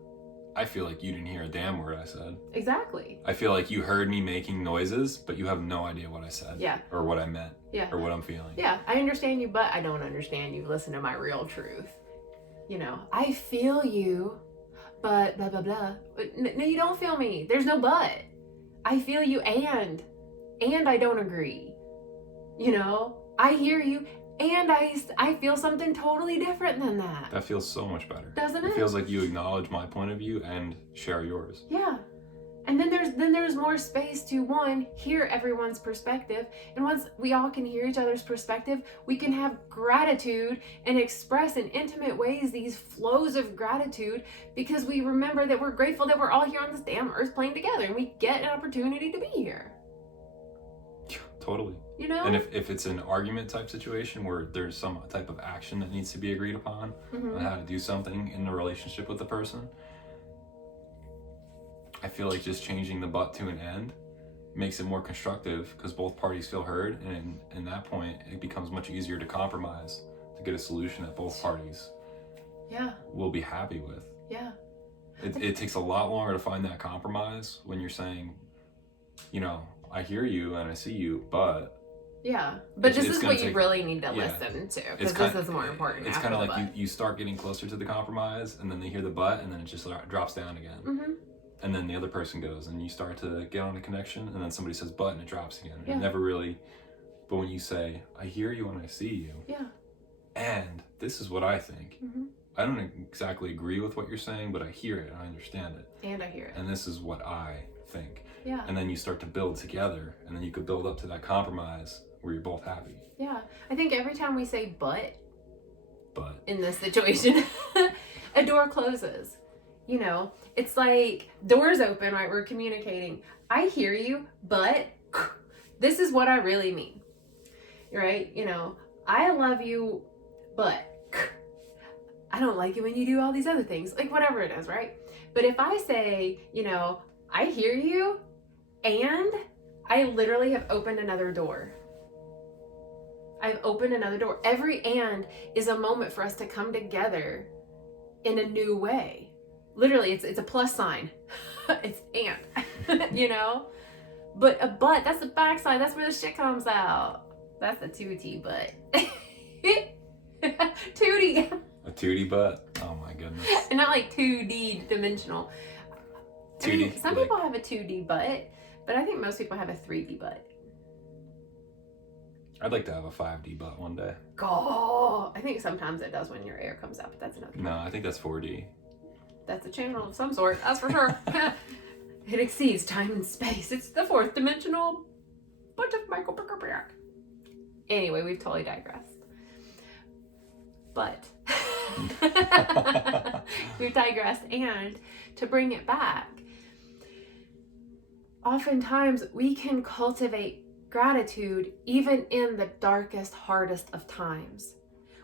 I feel like you didn't hear a damn word I said. Exactly. I feel like you heard me making noises, but you have no idea what I said. Yeah. Or what I meant. Yeah. Or what I'm feeling. Yeah, I understand you, but I don't understand you. Listen to my real truth. You know, I feel you, but blah, blah, blah. No, you don't feel me. There's no but. I feel you and I don't agree. You know, I hear you and I feel something totally different than that. That feels so much better. Doesn't it? It feels like you acknowledge my point of view and share yours. Yeah. And then there's more space to, one, hear everyone's perspective. And once we all can hear each other's perspective, we can have gratitude and express in intimate ways these flows of gratitude, because we remember that we're grateful that we're all here on this damn earth playing together, and we get an opportunity to be here. Totally. You know? And if it's an argument type situation where there's some type of action that needs to be agreed upon on how to do something in the relationship with the person, I feel like just changing the but to an end makes it more constructive, because both parties feel heard, and in that point it becomes much easier to compromise to get a solution that both parties will be happy with. Yeah. It takes a lot longer to find that compromise when you're saying, you know, I hear you and I see you, but... Yeah, but this is what you really need to listen to, because this is more important. It's kind of like you start getting closer to the compromise, and then they hear the but, and then it just drops down again. Mm-hmm. And then the other person goes, and you start to get on a connection, and then somebody says but, and it drops again. Yeah. It never really... But when you say, I hear you and I see you, and this is what I think. Mm-hmm. I don't exactly agree with what you're saying, but I hear it, I understand it. And I hear it. And this is what I think. Yeah. And then you start to build together, and then you could build up to that compromise where you're both happy. Yeah. I think every time we say but in this situation, a door closes. You know, it's like doors open, right? We're communicating. I hear you, but this is what I really mean. Right? You know, I love you, but I don't like it when you do all these other things. Like whatever it is, right? But if I say, you know, I hear you, and I literally have opened another door. I've opened another door. Every and is a moment for us to come together in a new way. Literally, it's a plus sign. It's and, you know? But a but, that's the backside. That's where the shit comes out. That's the 2T butt. 2D. A 2D butt? Oh my goodness. And not like 2D dimensional. 2D, I mean, some people have a 2D butt, but I think most people have a 3D butt. I'd like to have a 5D butt one day. Oh, I think sometimes it does when your air comes out, but that's another. No, I think that's 4D. That's a channel of some sort, that's for sure. It exceeds time and space. It's the fourth dimensional bunch of Michael Anyway, we've totally digressed. But We've digressed. And to bring it back, oftentimes we can cultivate gratitude even in the darkest, hardest of times.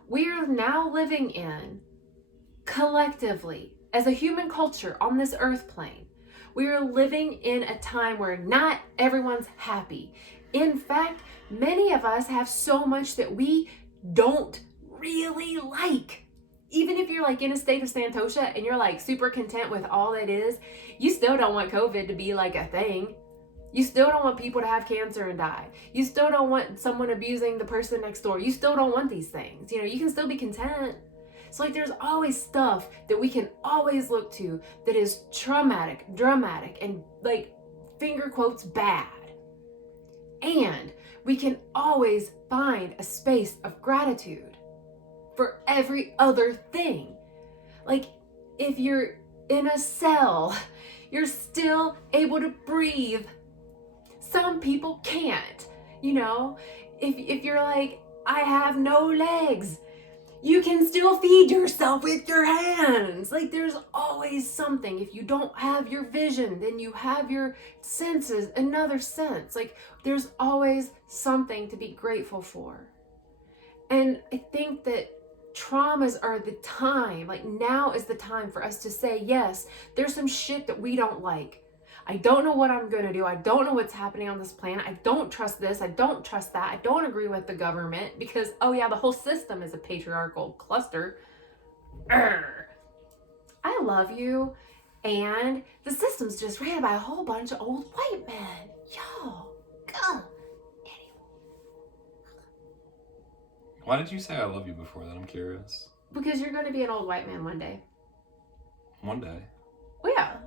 We are now living in, collectively, as a human culture on this earth plane, we are living in a time where not everyone's happy. In fact, many of us have so much that we don't really like. Even if you're like in a state of santosha and you're like super content with all that is, you still don't want COVID to be like a thing. You still don't want people to have cancer and die. You still don't want someone abusing the person next door. You still don't want these things. You know, you can still be content. So like there's always stuff that we can always look to that is traumatic, dramatic, and like finger quotes bad. And we can always find a space of gratitude for every other thing. Like if you're in a cell, you're still able to breathe. Some people can't, you know, if you're like, I have no legs, you can still feed yourself with your hands. Like there's always something. If you don't have your vision, then you have your senses, another sense. Like there's always something to be grateful for. And I think that traumas are the time, like now is the time for us to say, yes, there's some shit that we don't like. I don't know what I'm going to do. I don't know what's happening on this planet. I don't trust this. I don't trust that. I don't agree with the government because, oh yeah, the whole system is a patriarchal cluster. I love you. And the system's just ran by a whole bunch of old white men. Yo. God. Why did you say I love you before that? I'm curious. Because you're going to be an old white man one day. One day. Well, yeah.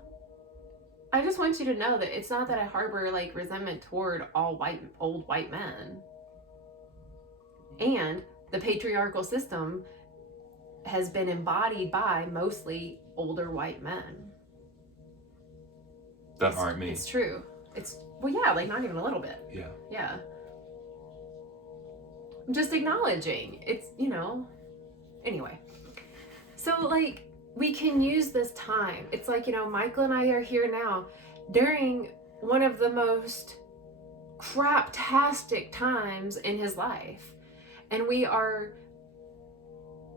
I just want you to know that it's not that I harbor like resentment toward all old white men. And the patriarchal system has been embodied by mostly older white men. That aren't me. It's true. Well, yeah, like not even a little bit. Yeah. Yeah. I'm just acknowledging. It's, you know, anyway. So like, we can use this time. It's like, you know, Michael and I are here now during one of the most craptastic times in his life. And we are,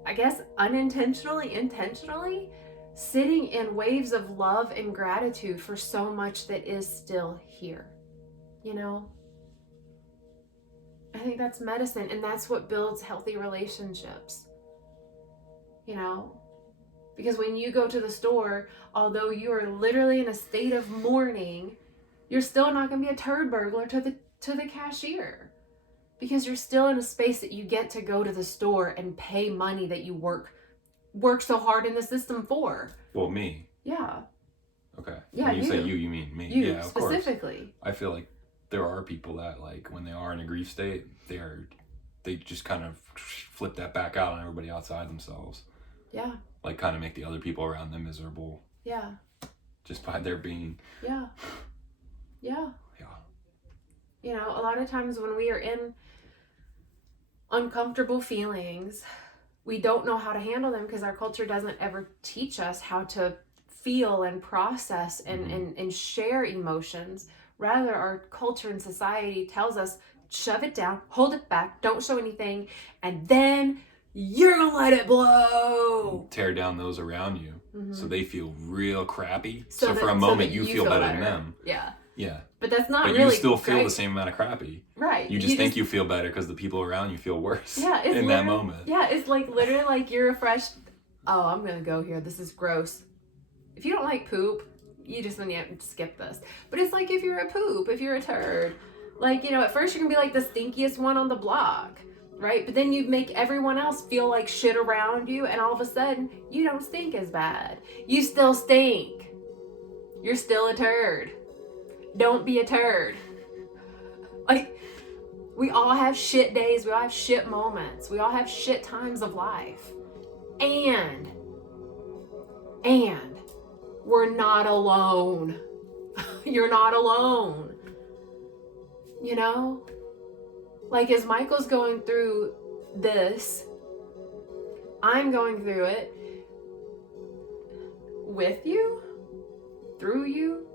I guess, intentionally sitting in waves of love and gratitude for so much that is still here. You know? I think that's medicine, and that's what builds healthy relationships. You know? Because when you go to the store, although you are literally in a state of mourning, you're still not going to be a turd burglar to the cashier. Because you're still in a space that you get to go to the store and pay money that you work so hard in the system for. Well, me. Yeah. Okay. Yeah, when you say you mean me. You, yeah, of specifically. Course. I feel like there are people that, like, when they are in a grief state, they just kind of flip that back out on everybody outside themselves. Yeah. Like, kind of make the other people around them miserable. Yeah. Just by their being. Yeah. Yeah. Yeah. You know, a lot of times when we are in uncomfortable feelings, we don't know how to handle them because our culture doesn't ever teach us how to feel and process and share emotions. Rather, our culture and society tells us, shove it down, hold it back, don't show anything, and then you're gonna let it blow. Tear down those around you so they feel real crappy. So for a moment you feel better than them. Yeah. Yeah. But that's not but really. But you still feel right? the same amount of crappy. Right. You just think you feel better because the people around you feel worse. Yeah. In that moment. Yeah. It's like literally like you're refreshed. Oh, I'm gonna go here. This is gross. If you don't like poop, you just want to skip this. But it's like if you're a poop, if you're a turd, like, you know, at first you're gonna be like the stinkiest one on the block. Right? But then you make everyone else feel like shit around you, and all of a sudden, you don't stink as bad. You still stink. You're still a turd. Don't be a turd. Like, we all have shit days. We all have shit moments. We all have shit times of life. And we're not alone. You're not alone. You know? Like, as Michael's going through this, I'm going through it with you, through you,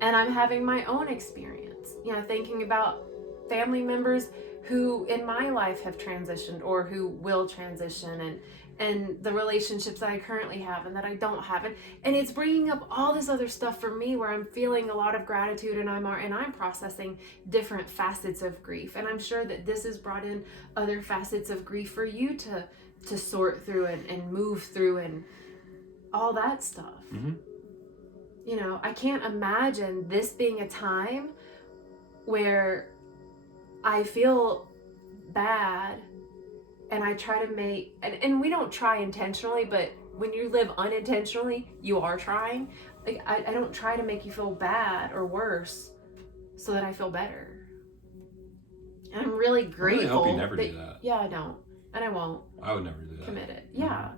and I'm having my own experience. Thinking about family members who in my life have transitioned or who will transition, and the relationships that I currently have and that I don't have, and it's bringing up all this other stuff for me where I'm feeling a lot of gratitude, and I'm processing different facets of grief, and I'm sure that this has brought in other facets of grief for you to sort through and move through and all that stuff. I can't imagine this being a time where I feel bad and I try to make, and we don't try intentionally, but when you live unintentionally, you are trying. Like, I don't try to make you feel bad or worse so that I feel better. And I'm really grateful. I really hope you never do that. Yeah, I don't. And I won't. I would never do that. Committed. Yeah.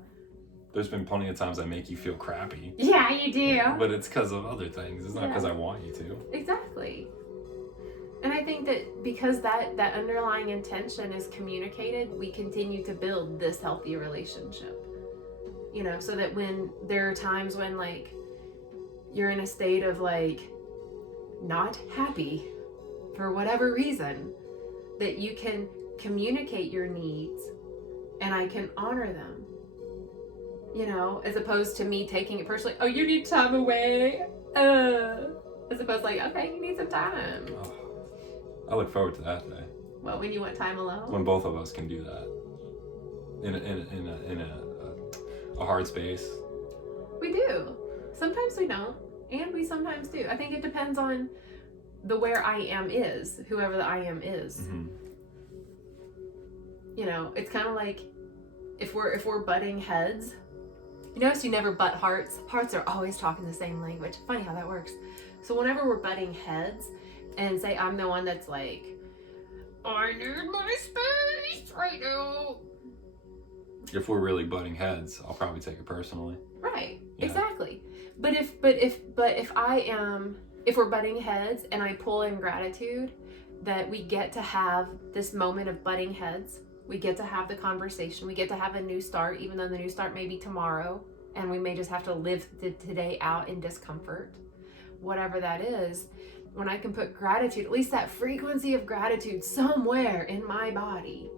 There's been plenty of times I make you feel crappy. Yeah, you do. But it's because of other things. It's not because I want you to. Exactly. And I think that because that underlying intention is communicated, we continue to build this healthy relationship. So that when there are times when, like, you're in a state of, like, not happy for whatever reason, that you can communicate your needs and I can honor them. As opposed to me taking it personally. Oh, you need time away. As opposed to, like, okay, you need some time. Oh, I look forward to that day. Well, when you want time alone? When both of us can do that. In a hard space. We do. Sometimes we don't. And we sometimes do. I think it depends on the where I am is. Whoever the I am is. Mm-hmm. It's kind of like if we're butting heads. You notice you never butt hearts. Hearts are always talking the same language. Funny how that works. So whenever we're butting heads, and say I'm the one that's like, I need my space right now. If we're really butting heads, I'll probably take it personally. Right. Yeah. Exactly. But if we're butting heads and I pull in gratitude that we get to have this moment of butting heads. We get to have the conversation. We get to have a new start, even though the new start may be tomorrow, and we may just have to live today out in discomfort. Whatever that is, when I can put gratitude, at least that frequency of gratitude somewhere in my body,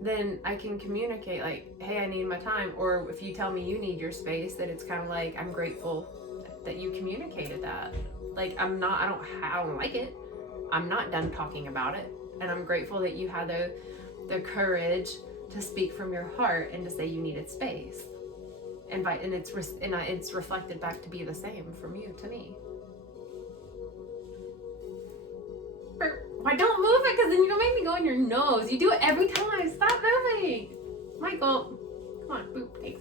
then I can communicate like, hey, I need my time. Or if you tell me you need your space, that it's kind of like, I'm grateful that you communicated that. Like, I don't like it. I'm not done talking about it. And I'm grateful that you had the courage to speak from your heart and to say you needed space. And it's reflected back to be the same from you to me. Why don't move it? Because then you're gonna make me go in your nose. You do it every time. Stop moving, Michael. Come on, boop, thanks.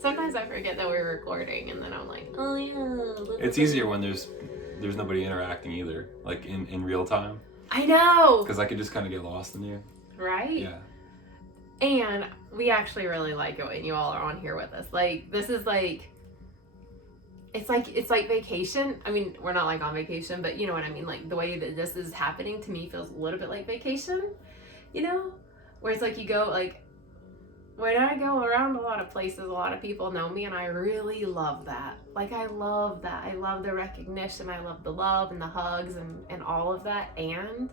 Sometimes I forget that we're recording, and then I'm like, oh yeah. It's easier when there's nobody interacting either, like in real time. I know. Because I could just kind of get lost in you. Right? Yeah. And we actually really like it when you all are on here with us. Like, this is like, it's like vacation. I mean, we're not like on vacation, but you know what I mean? Like, the way that this is happening to me feels a little bit like vacation, where it's like you go, like, when I go around a lot of places, a lot of people know me, and I really love that. Like, I love that. I love the recognition. I love the love and the hugs and all of that. And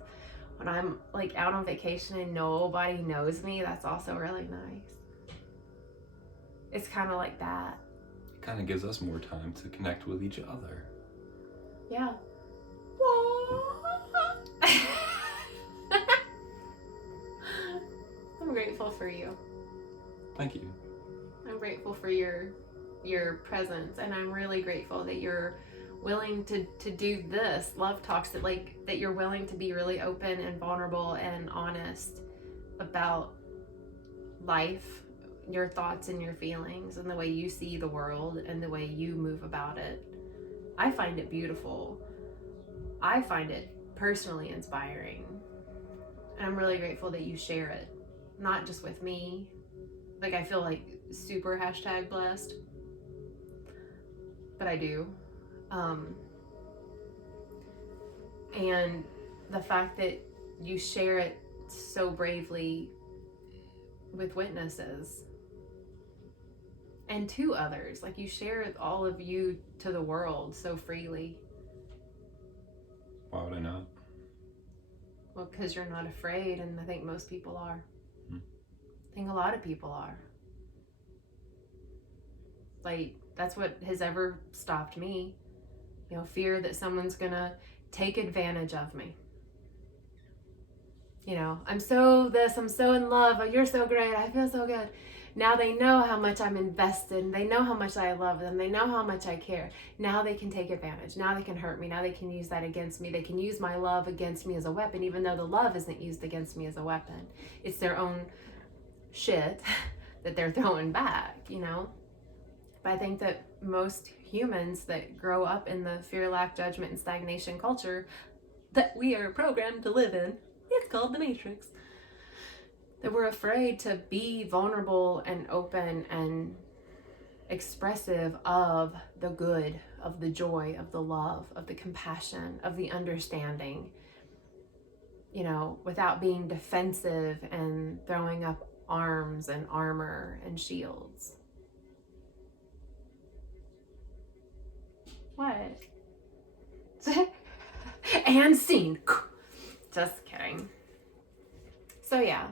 when I'm like out on vacation and nobody knows me, that's also really nice. It's kind of like that. It kind of gives us more time to connect with each other. Yeah. I'm grateful for you. Thank you. I'm grateful for your presence, and I'm really grateful that you're willing to do this love talks, that you're willing to be really open and vulnerable and honest about life, your thoughts and your feelings, and the way you see the world and the way you move about it. I find it beautiful. I find it personally inspiring, and I'm really grateful that you share it, not just with me. Like, I feel like super #blessed, but I do. And the fact that you share it so bravely with witnesses and to others. Like, you share all of you to the world so freely. Why would I not? Well, because you're not afraid, and I think most people are. I think a lot of people are. Like, that's what has ever stopped me. You know, fear that someone's gonna take advantage of me. You know, I'm so this, I'm so in love, oh, you're so great, I feel so good. Now they know how much I'm invested, and they know how much I love them, they know how much I care. Now they can take advantage, now they can hurt me, now they can use that against me. They can use my love against me as a weapon, even though the love isn't used against me as a weapon. It's their own shit that they're throwing back, you know? But I think that most humans that grow up in the fear, lack, judgment, and stagnation culture that we are programmed to live in, it's called the Matrix, that we're afraid to be vulnerable and open and expressive of the good, of the joy, of the love, of the compassion, of the understanding, you know, without being defensive and throwing up arms and armor and shields. What? And scene. Just kidding. So yeah,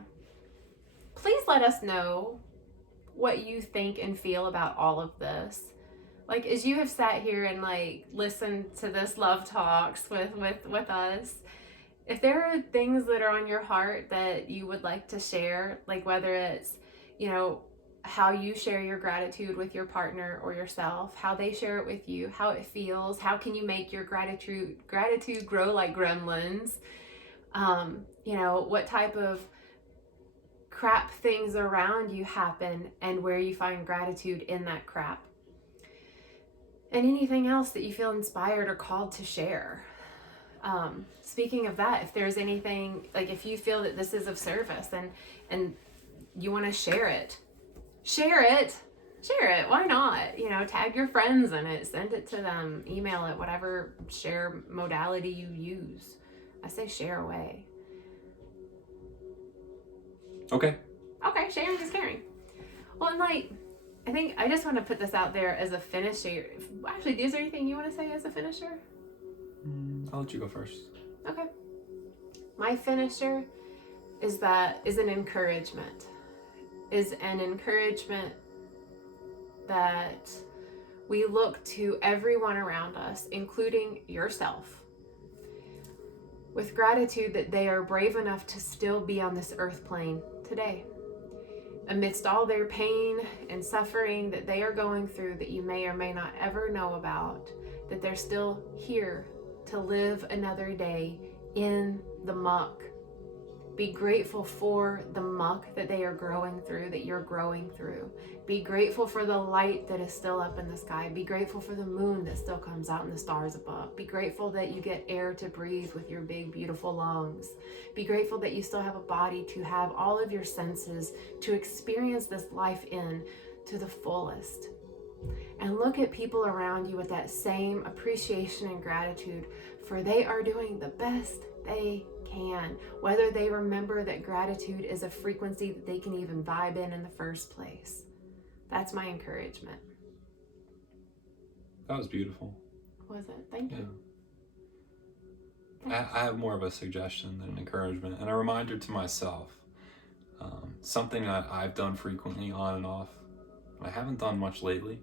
please let us know what you think and feel about all of this. Like, as you have sat here and like listened to this love talks with us, if there are things that are on your heart that you would like to share, like whether it's, you know, how you share your gratitude with your partner or yourself, how they share it with you, how it feels, how can you make your gratitude grow like gremlins, you know, what type of crap things around you happen and where you find gratitude in that crap, and anything else that you feel inspired or called to share. Speaking of that, if there's anything, like if you feel that this is of service and you want to share it, why not? You know, tag your friends in it, send it to them, email it, whatever share modality you use. I say share away. Okay, Sharing is caring. Well, and like, I think I just want to put this out there as a finisher. Actually, is there anything you want to say as a finisher? I'll let you go first. Okay. My finisher is an encouragement. Is an encouragement that we look to everyone around us, including yourself, with gratitude that they are brave enough to still be on this earth plane today. Amidst all their pain and suffering that they are going through that you may or may not ever know about, that they're still here to live another day in the muck. Be grateful for the muck that they are growing through, that you're growing through. Be grateful for the light that is still up in the sky. Be grateful for the moon that still comes out and the stars above. Be grateful that you get air to breathe with your big, beautiful lungs. Be grateful that you still have a body to have all of your senses to experience this life in to the fullest. And look at people around you with that same appreciation and gratitude, for they are doing the best they can, whether they remember that gratitude is a frequency that they can even vibe in the first place. That's my encouragement. That was beautiful. Was it? Thank you. I have more of a suggestion than an encouragement and a reminder to myself. Something that I've done frequently on and off. I haven't done much lately,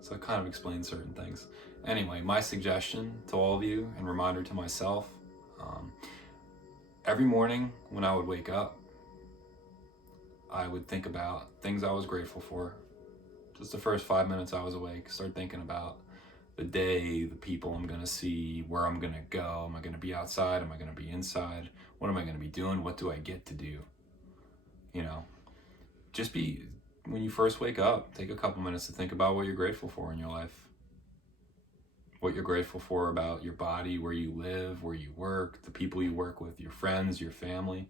so it kind of explains certain things. Anyway, my suggestion to all of you and reminder to myself, every morning when I would wake up, I would think about things I was grateful for. Just the first 5 minutes I was awake, start thinking about the day, the people I'm gonna see, where I'm gonna go. Am I gonna be outside? Am I gonna be inside? What am I gonna be doing? What do I get to do? You know, when you first wake up, take a couple minutes to think about what you're grateful for in your life. What you're grateful for about your body, where you live, where you work, the people you work with, your friends, your family.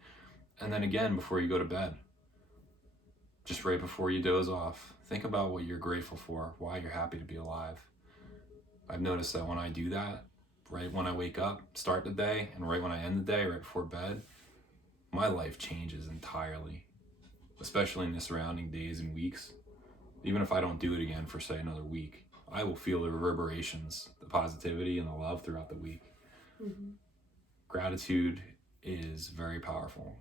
And then again, before you go to bed, just right before you doze off, think about what you're grateful for, why you're happy to be alive. I've noticed that when I do that, right when I wake up, start the day, and right when I end the day, right before bed, my life changes entirely. especially in the surrounding days and weeks, even if I don't do it again for, say, another week, I will feel the reverberations, the positivity, and the love throughout the week. Mm-hmm. Gratitude is very powerful.